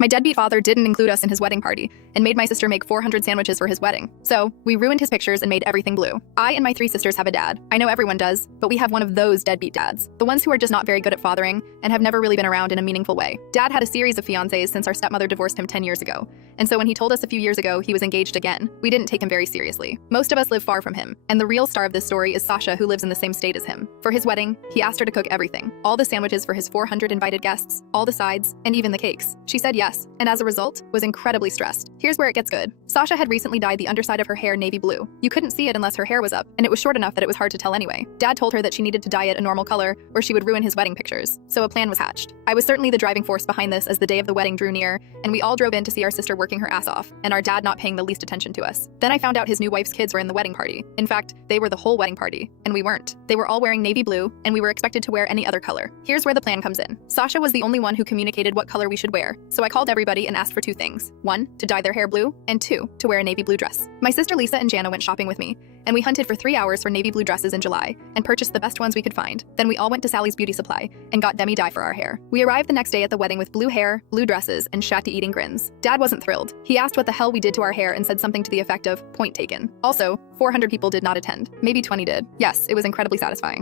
My deadbeat father didn't include us in his wedding party and made my sister make 400 sandwiches for his wedding. So we ruined his pictures and made everything blue. I and my 3 sisters have a dad. I know everyone does, but we have one of those deadbeat dads. The ones who are just not very good at fathering and have never really been around in a meaningful way. Dad had a series of fiancés since our stepmother divorced him 10 years ago. And so when he told us a few years ago he was engaged again, we didn't take him very seriously. Most of us live far from him. And the real star of this story is Sasha, who lives in the same state as him. For his wedding, he asked her to cook everything. All the sandwiches for his 400 invited guests, all the sides, and even the cakes. She said yes, and as a result, was incredibly stressed. Here's where it gets good. Sasha had recently dyed the underside of her hair navy blue. You couldn't see it unless her hair was up, and it was short enough that it was hard to tell anyway. Dad told her that she needed to dye it a normal color, or she would ruin his wedding pictures. So a plan was hatched. I was certainly the driving force behind this as the day of the wedding drew near, and we all drove in to see our sister working her ass off, and our dad not paying the least attention to us. Then I found out his new wife's kids were in the wedding party. In fact, they were the whole wedding party, and we weren't. They were all wearing navy blue, and we were expected to wear any other color. Here's where the plan comes in. Sasha was the only one who communicated what color we should wear, so I called everybody and asked for 2 things. 1, to dye their hair blue, and 2, to wear a navy blue dress. My sister Lisa and Jana went shopping with me, and we hunted for 3 hours for navy blue dresses in July, and purchased the best ones we could find. Then we all went to Sally's Beauty Supply, and got demi dye for our hair. We arrived the next day at the wedding with blue hair, blue dresses, and shatty-eating grins. Dad wasn't thrilled. He asked what the hell we did to our hair and said something to the effect of, point taken. Also, 400 people did not attend. Maybe 20 did. Yes, it was incredibly satisfying.